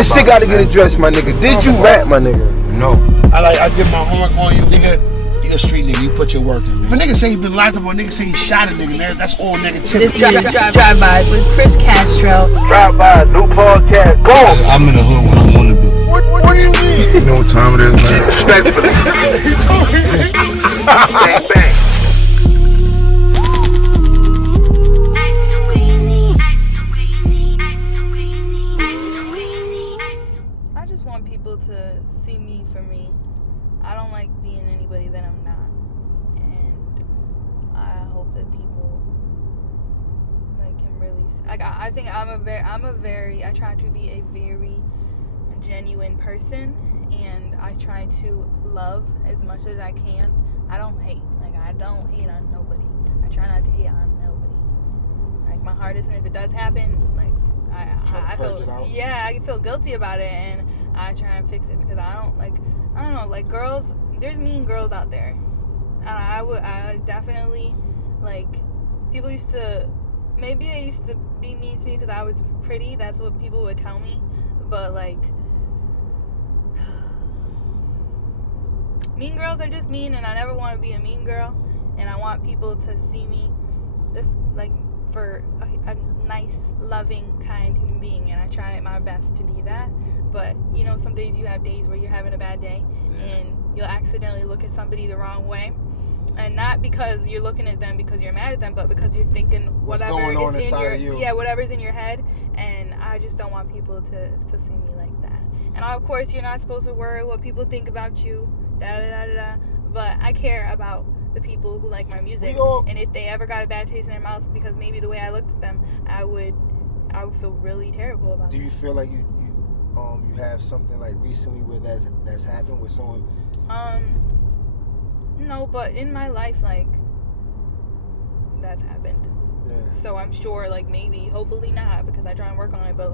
This shit gotta get addressed, my nigga. Did you rap, my nigga? No. I did my homework on you, nigga. You a street nigga, you put your work in. If a nigga say he been locked up or a nigga say he shot a nigga, man, that's all negativity. This is Drive-Bys with Chris Castro. Drive-Bys, new podcast, go! I'm in the hood when I wanna be. What do you mean? You know what time it is, man? Respectfully. Bang, bang. I just want people to see me for me. I don't like being anybody that I'm not, and I hope that people can really I think I try to be a very genuine person, and I try to love as much as I can. I don't hate. I don't hate on nobody. I try not to hate on nobody. My heart isn't. If it does happen, I feel guilty about it, and I try and fix it because I don't know, girls, there's mean girls out there. And I definitely, people used to, maybe they used to be mean to me because I was pretty. That's what people would tell me. But, mean girls are just mean, and I never want to be a mean girl. And I want people to see me just, for a nice, loving, kind human being. And I try my best to be that. But, some days you have days where you're having a bad day, and you'll accidentally look at somebody the wrong way. And not because you're looking at them because you're mad at them, but because you're thinking whatever What's going on is inside of you. Yeah, whatever's in your head. And I just don't want people to see me like that. And of course, you're not supposed to worry what people think about you. But I care about the people who like my music. And if they ever got a bad taste in their mouth because maybe the way I looked at them, I would feel really terrible about it. Do you feel like you have something recently where that's happened with someone? No, but in my life, that's happened. Yeah. So I'm sure, maybe, hopefully not, because I try and work on it, but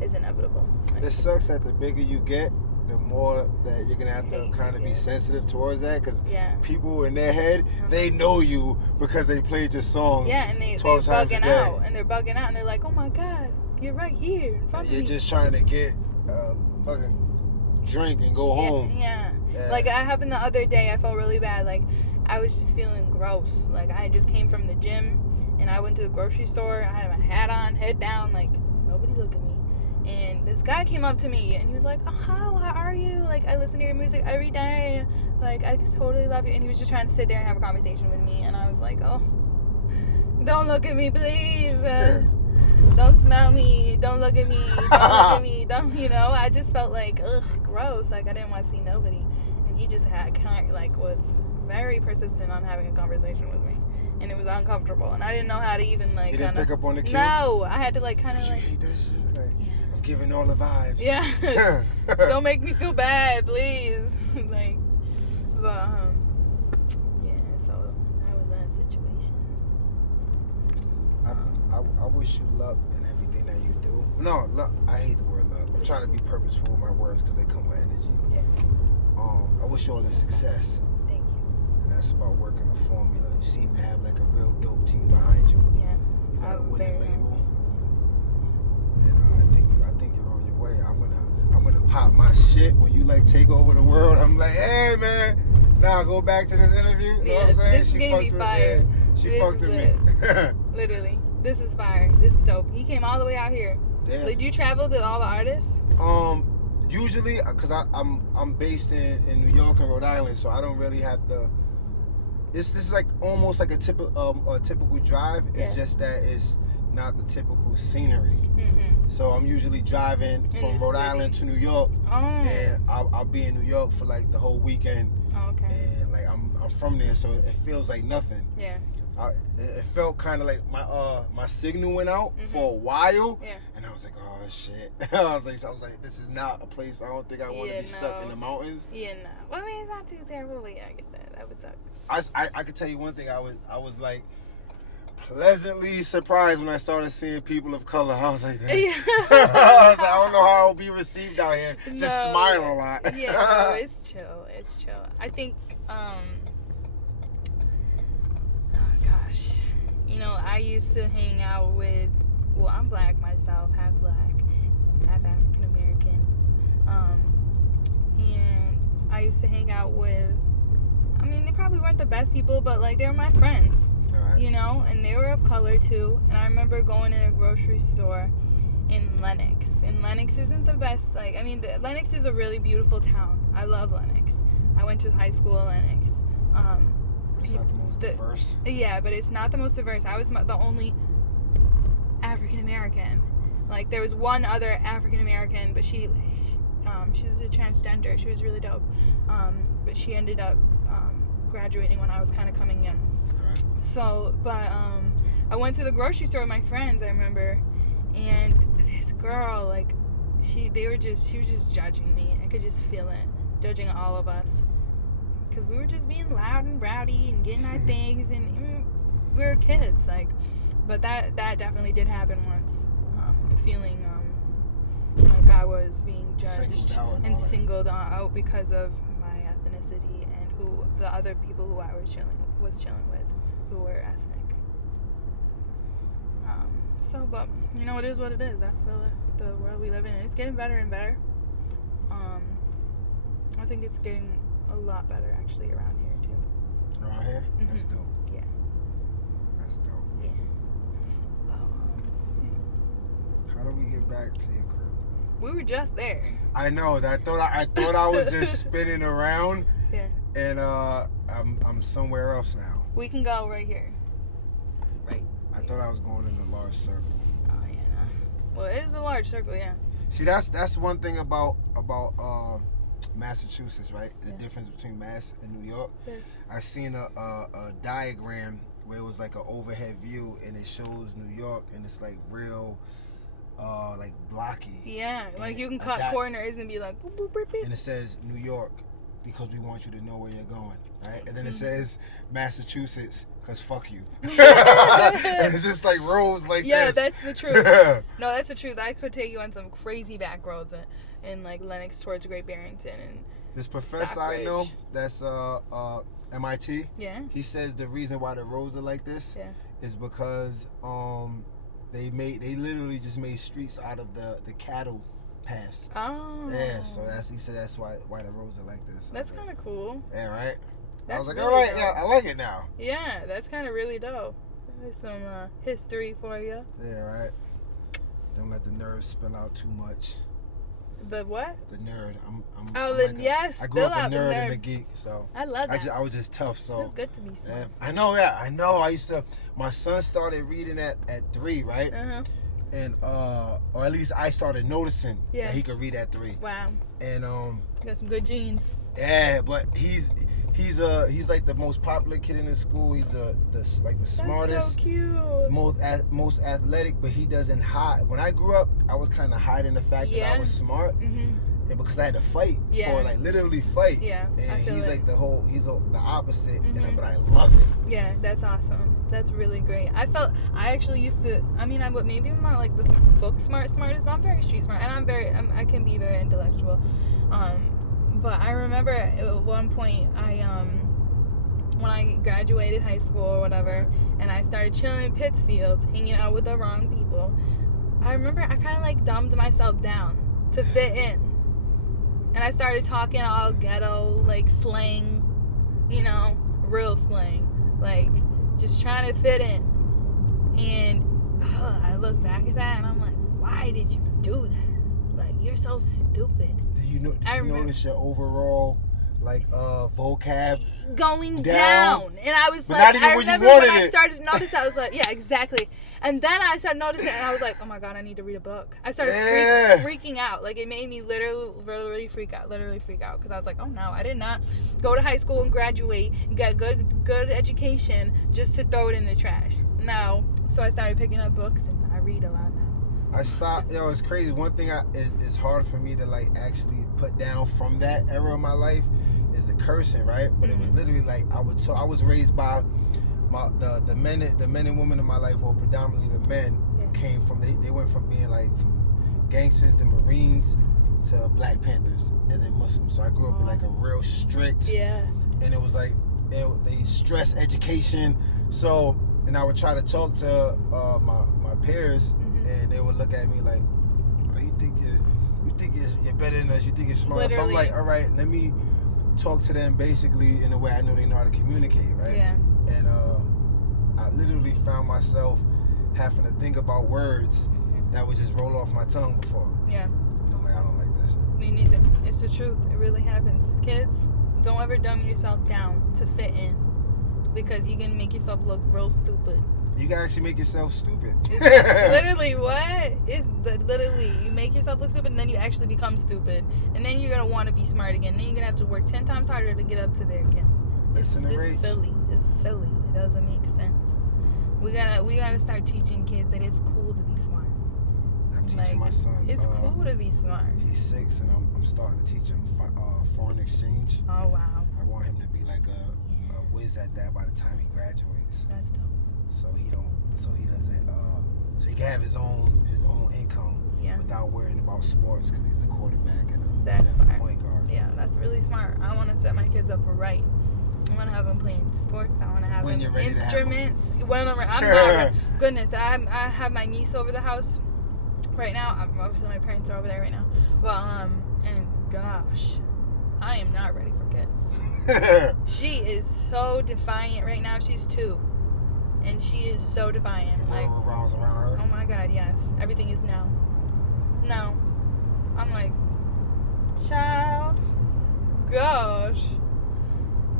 it's inevitable. It sucks that the bigger you get, the more that you're gonna have to kind of be sensitive towards that, because people in their head, they know you because they played your song. Yeah, and they're bugging out, and they're like, oh my God, you're right here in front of me. You're just trying to get fucking drink and go home. Yeah. It happened the other day. I felt really bad. I was just feeling gross. I just came from the gym, and I went to the grocery store. I had my hat on, head down, nobody look at me. And this guy came up to me, and he was like, oh, how are you? I listen to your music every day. I just totally love you. And he was just trying to sit there and have a conversation with me. And I was like, oh, don't look at me, please. Don't smell me. Don't look at me. Don't look at me. Don't, I just felt gross. I didn't want to see nobody. And he just was very persistent on having a conversation with me. And it was uncomfortable. And I didn't know how to even, You didn't pick up on the cue? No. I had to, kind of, Did you hate that shit? I'm giving all the vibes. Yeah. Don't make me feel bad, please. So, that was that situation. I wish you luck in everything that you do. No, luck. I hate the word luck. I'm trying to be purposeful with my words because they come with energy. Yeah. I wish you all the success. Thank you. And that's about working a formula. You seem to have a real dope team behind you. Yeah. You got a winning label. And I think you're on your way. I'm gonna pop my shit when you take over the world. I'm like, hey man, now go back to this interview. You know what I'm saying? This is gonna be fire. She fucked with me. Literally. This is fire. This is dope. He came all the way out here. Damn. Did you travel to all the artists? Usually, because I'm based in New York and Rhode Island, so I don't really have to. This is almost like a typical drive. It's just that it's not the typical scenery. Mm-hmm. So I'm usually driving from Rhode Island to New York, and I'll be in New York for the whole weekend. Oh, okay. And I'm from there, so it feels like nothing. Yeah. It felt kind of like my signal went out for a while, and I was like, oh shit. I was like, this is not a place I don't think I want to be stuck in the mountains. Yeah, no. Well, I mean, it's not too terrible, but yeah, I get that. That would suck. I could tell you one thing. I was pleasantly surprised when I started seeing people of color. I was like, I was like, I don't know how I'll be received out here. Just smile a lot. Yeah, no, it's chill. It's chill. I think, I used to hang out with, I'm black myself, half black, half African American, used to hang out with, I mean, they probably weren't the best people, but like they were my friends, you know, and they were of color too. And I remember going in a grocery store in Lenox, and Lenox isn't the best, like, I mean, Lenox is a really beautiful town. I love Lenox. I went to high school in Lenox. It's not the most diverse. Yeah, but it's not the most diverse. I was the only African American. Like, there was one other African American, but she was a transgender. She was really dope. But she ended up graduating when I was kind of coming in. Right. So, but I went to the grocery store with my friends, I remember, and this girl, like, she was just judging me. I could just feel it, judging all of us, because we were just being loud and rowdy and getting our things, and we were kids, like. But that definitely did happen once, feeling like I was being judged and singled out because of my ethnicity and who the other people who I was chilling with, who were ethnic. So, but you know, it is what it is. That's the world we live in. It's getting better and better. I think it's getting a lot better actually around here too. Around here? Mm-hmm. That's dope. Yeah. That's dope. Yeah. How do we get back to your crib? We were just there. I know. I thought I was just spinning around. Yeah. And I'm somewhere else now. We can go right here. Right. I thought I was going in a large circle. Oh yeah. No. Well, it is a large circle, yeah. See, that's one thing about Massachusetts, right? The difference between Mass and New York. Yeah. I seen a diagram where it was like an overhead view, and it shows New York, and it's like real, like blocky. Yeah, like and you can cut corners and be like, boop, boop, boop, boop. And it says New York because we want you to know where you're going, right? And then it says Massachusetts because fuck you. And it's just like roads like this. Yeah, that's the truth. No, that's the truth. I could take you on some crazy back roads in like Lenox towards Great Barrington and this professor I know that's MIT. Yeah. He says the reason why the roads are like this is because they literally just made streets out of the cattle pass. Oh. Yeah, so he said that's why the roads are like this. That's kind of cool. Yeah, right. That's I was like, really all right, dope. yeah, I like it now. Yeah, that's kind of really dope. There's some history for you. Yeah, right. Don't let the nerves spill out too much. The what? The nerd. Yes. I grew up a nerd and a geek, so I love that. I was just tough, so it's good to be smart. I know. Yeah, I know. I used to. My son started reading at 3, right? And or at least I started noticing that he could read at 3. Wow. And got some good genes. Yeah, but he's like the most popular kid in his school. He's the smartest. That's so cute. Most athletic, but he doesn't hide. When I grew up, I was kind of hiding the fact that I was smart, and because I had to fight for literally fight. Yeah, and I feel he's it. like the opposite, but I love it. Yeah, that's awesome. That's really great. I actually used to. I mean, maybe I'm not like the book smartest, but I'm very street smart, and I can be very intellectual. But I remember at one point, when I graduated high school or whatever, and I started chilling in Pittsfield, hanging out with the wrong people, I remember I kind of like dumbed myself down to fit in. And I started talking all ghetto, like slang, you know, real slang, like just trying to fit in. And I look back at that and I'm like, why did you do that? Like, you're so stupid. Did you notice your overall vocab going down? And I was but like, not even I when remember you wanted when I it. started to notice that, I was like, yeah, exactly. And then I started noticing it, and I was like, oh my god, I need to read a book. I started freaking out. Like, it made me literally freak out. Because I was like, oh no, I did not go to high school and graduate and get good education just to throw it in the trash. No. So I started picking up books, and I read a lot now. I stopped. It's crazy. One thing is hard for me to like actually put down from that era of my life is the cursing, right? But it was literally like I was raised by the men and women in my life, or predominantly the men, came from they went from being like from gangsters, the Marines, to Black Panthers, and then Muslims. So I grew up in like a real strict, and it was like they stress education. So, and I would try to talk to my peers, and they would look at me like, oh, you think you're better than us? You think you're smart? Literally. So I'm like, all right, let me talk to them basically in a way I know they know how to communicate, right? Yeah. And I literally found myself having to think about words that would just roll off my tongue before. Yeah. And I'm like, I don't like that shit. Me neither. It's the truth. It really happens. Kids, don't ever dumb yourself down to fit in, because you can make yourself look real stupid. You can actually make yourself stupid. It's literally what? It's literally, you make yourself look stupid and then you actually become stupid. And then you're going to want to be smart again. Then you're going to have to work 10 times harder to get up to there again. It's Listen to just Raiche. silly. It's silly. It doesn't make sense. We gotta start teaching kids that it's cool to be smart. I'm teaching my son. It's cool to be smart. He's 6 and I'm starting to teach him foreign exchange. Oh, wow. I want him to be like a whiz at that by the time he graduates. That's dope. So he doesn't so he can have his own income without worrying about sports, because he's a quarterback and a point guard. Yeah, that's really smart. I want to set my kids up right. I want to have them playing sports. I want to have them instruments. When I'm not. Goodness, I have my niece over the house right now. Obviously my parents are over there right now. But and gosh, I am not ready for kids. She is so defiant right now. She's 2. And she is so defiant. Like, revolves around her. Oh my God, yes. Everything is no. No. I'm like, child. Gosh.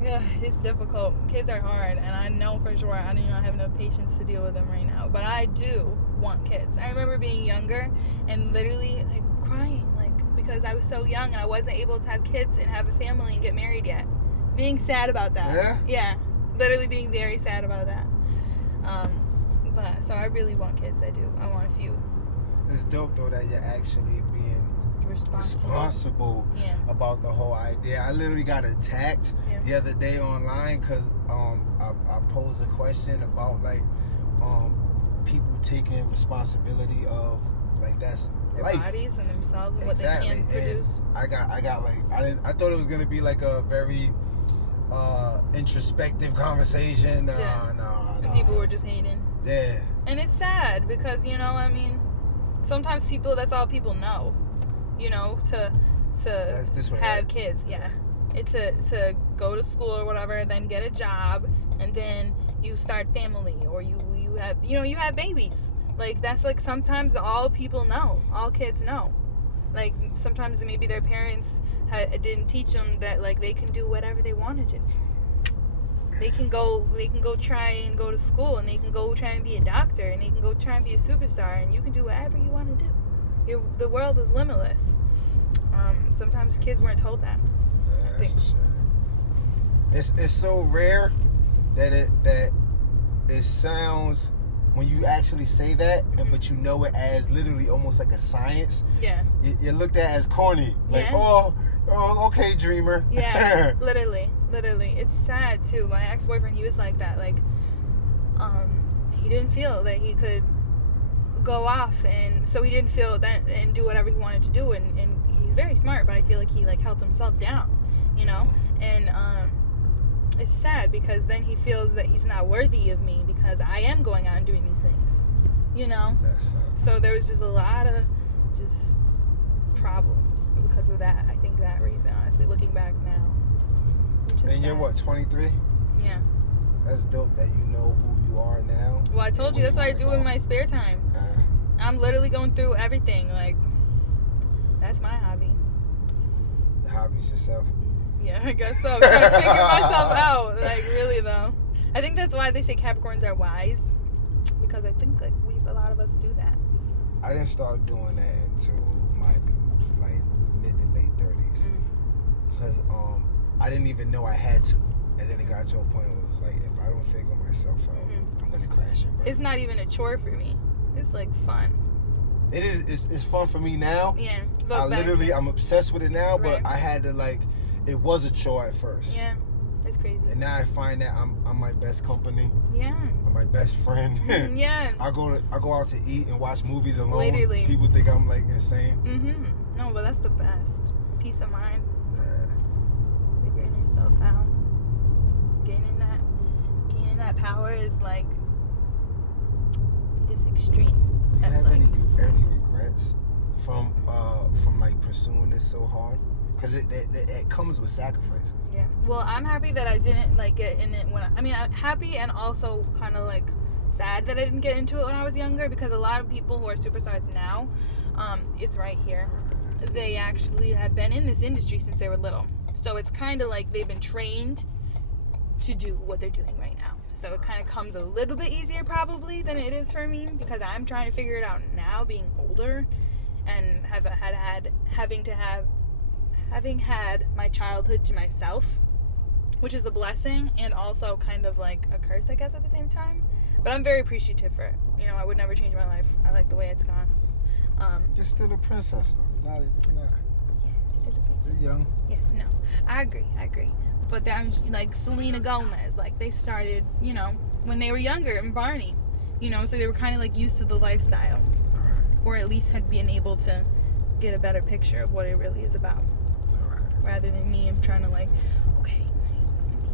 Yeah, it's difficult. Kids are hard, and I know for sure I do not have enough patience to deal with them right now. But I do want kids. I remember being younger and literally like crying, like, because I was so young and I wasn't able to have kids and have a family and get married yet. Being sad about that. Yeah? Yeah. Literally being very sad about that. But so I really want kids. I do. I want a few. It's dope though that you're actually being responsible about the whole idea. I literally got attacked the other day online because I posed a question about like people taking responsibility of like that's their life. Bodies and themselves and exactly. what they can produce. And I got like I thought it was gonna be like a very introspective conversation. No. People were just hating. Yeah. And it's sad because, you know, I mean, sometimes people, that's all people know, you know, to have kids. Yeah. It's to go to school or whatever, then get a job, and then you start family, or you have, you know, you have babies. Like, that's like sometimes all people know, all kids know. Like, sometimes maybe their parents didn't teach them that, like, they can do whatever they want to do. They can go try and go to school, and they can go try and be a doctor, and they can go try and be a superstar, and you can do whatever you want to do. The world is limitless. Sometimes kids weren't told that. Yeah, that's a shame. It's so rare that it sounds, when you actually say that, but you know it as literally almost like a science. Yeah. You're looked at as corny. Like, oh, okay, dreamer. Yeah, literally. It's sad too. My ex-boyfriend, he was like that. Like, he didn't feel that he could go off, and so he didn't feel that and do whatever he wanted to do. And he's very smart, but I feel like he like held himself down, you know. And it's sad because then he feels that he's not worthy of me because I am going out and doing these things, you know. So there was just a lot of just problems because of that. I think that reason, honestly, looking back now. And you're what, 23? Yeah. That's dope that you know who you are now. Well, I told you that's what I do in my spare time. I'm literally going through everything. Like, that's my hobby. The hobby's yourself? Yeah, I guess so. I'm trying to figure myself out. Like, really, though. I think that's why they say Capricorns are wise. Because I think, like, a lot of us do that. I didn't start doing that until my, like, mid to late 30s. Because, I didn't even know I had to. And then it got to a point where it was like, if I don't figure myself out, I'm going to crash and burn. It's not even a chore for me. It's like fun. It is. It's fun for me now. Yeah. I'm obsessed with it now, but I had to, like, it was a chore at first. Yeah. It's crazy. And now I find that I'm my best company. Yeah. I'm my best friend. Yeah. I go out to eat and watch movies alone. Literally. People think I'm like insane. No, but that's the best. Peace of mind. Yeah. Figuring yourself out. Gaining that power is like, it's extreme. Do you have any regrets from like pursuing this so hard? because it comes with sacrifices. Yeah. Well, I'm happy that I didn't like get in it when I'm happy and also kind of like sad that I didn't get into it when I was younger, because a lot of people who are superstars now, it's right here, they actually have been in this industry since they were little. So it's kind of like they've been trained to do what they're doing right now. So it kind of comes a little bit easier probably than it is for me, because I'm trying to figure it out now, being older, and having had my childhood to myself, which is a blessing and also kind of like a curse, I guess, at the same time. But I'm very appreciative for it. You know, I would never change my life. I like the way it's gone. You're still a princess, though. You're not. Yeah, still a princess. You're young. Yeah, no, I agree. But I'm like Selena Gomez. Like, they started, you know, when they were younger, and Barney. You know, so they were kind of like used to the lifestyle, or at least had been able to get a better picture of what it really is about. Rather than me, I'm trying to like, okay,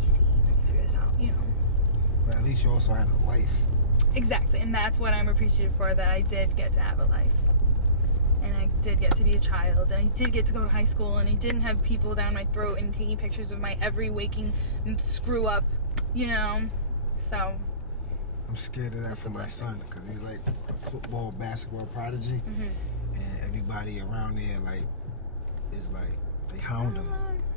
let me figure this out, you know. But at least you also had a life. Exactly, and that's what I'm appreciative for, that I did get to have a life. And I did get to be a child, and I did get to go to high school, and I didn't have people down my throat and taking pictures of my every waking screw up, you know. So I'm scared of that for my son, because he's like a football, basketball prodigy, and everybody around there like is like, they hound him.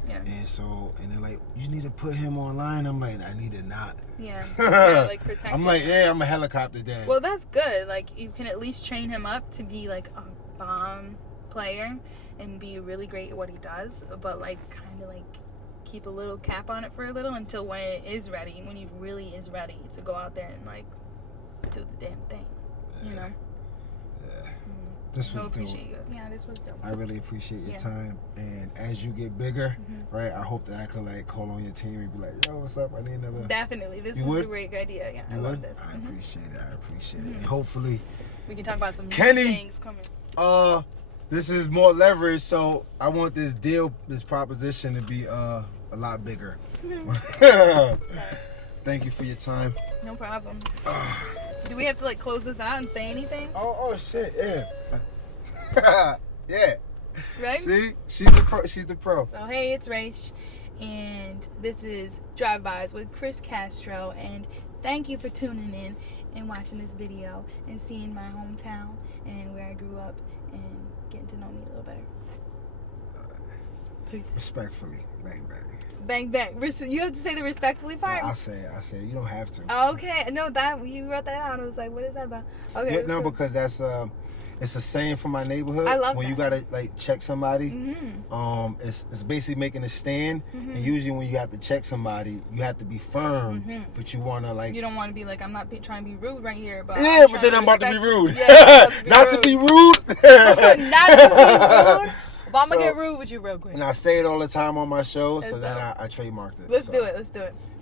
Yeah. And they're like, you need to put him online. I'm like, I need to not. Yeah. Yeah, like protect I'm him. like, yeah, I'm a helicopter dad. Well, that's good. Like, you can at least train him up to be like a bomb player and be really great at what he does, but like kind of like keep a little cap on it for a little until when it is ready, when he really is ready to go out there and like do the damn thing, you know. Yeah. This was dope. You. Yeah, this was dope. I really appreciate your time, and as you get bigger, right, I hope that I could like call on your team and be like, yo, what's up? I need another. Definitely, this is a great idea. Yeah, I love this. I appreciate it. I appreciate it. And hopefully, we can talk about some Kenny, new things coming. This is more leverage, so I want this deal, this proposition to be a lot bigger. Thank you for your time. No problem. Do we have to like close this out and say anything? Oh shit, yeah. Yeah. Right? See? She's the pro. So hey, it's Raiche, and this is Drive-Bys with Chris Castro, and thank you for tuning in and watching this video and seeing my hometown and where I grew up and getting to know me a little better. Peace. Respectfully. Bang bang. Bang bang. You have to say the respectfully part? No, I say it. You don't have to. Okay. No, that you wrote that out. I was like, what is that about? Okay. Yeah, no, because that's it's a saying from my neighborhood. I love when that. You gotta like check somebody. It's basically making a stand. And usually when you have to check somebody, you have to be firm, but you wanna like. You don't want to be like, I'm not trying to be rude right here, but yeah, but then I'm about to be rude. Yeah, not to be rude. Not to be rude. But I'm gonna get rude with you real quick. And I say it all the time on my show, so then I trademarked it. Let's do it.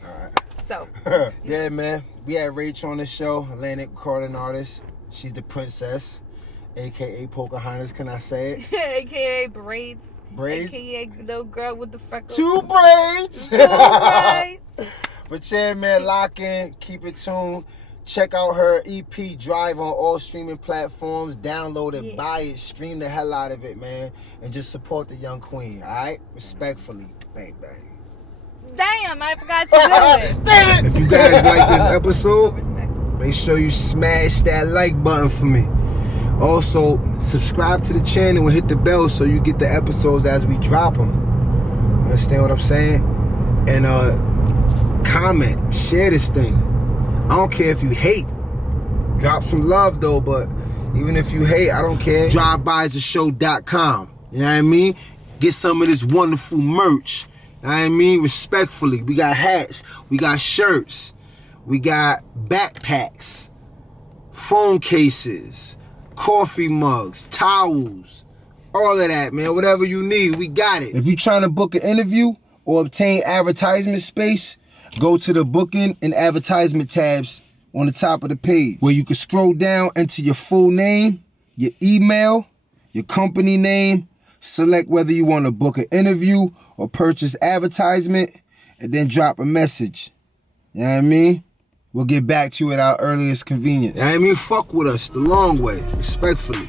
All right. So. Yeah, man. We had Raiche on the show, Atlantic recording artist. She's the princess, aka Pocahontas. Can I say it? AKA braids. Braids. AKA the girl with the freckles. Two braids. But yeah, man, lock in, keep it tuned. Check out her EP Drive on all streaming platforms. Download it, buy it, stream the hell out of it, man. And just support the young queen, all right? Respectfully. Bang, bang. Damn, I forgot to do it. Damn it! If you guys like this episode, make sure you smash that like button for me. Also, subscribe to the channel and hit the bell so you get the episodes as we drop them. Understand what I'm saying? And comment, share this thing. I don't care if you hate. Drop some love though, but even if you hate, I don't care. Drive-Bys.show.com. You know what I mean? Get some of this wonderful merch. You know what I mean? Respectfully. We got hats. We got shirts. We got backpacks. Phone cases. Coffee mugs. Towels. All of that, man. Whatever you need, we got it. If you're trying to book an interview or obtain advertisement space, go to the booking and advertisement tabs on the top of the page where you can scroll down, enter your full name, your email, your company name, select whether you want to book an interview or purchase advertisement, and then drop a message. You know what I mean? We'll get back to you at our earliest convenience. You know what I mean? Fuck with us the long way, respectfully.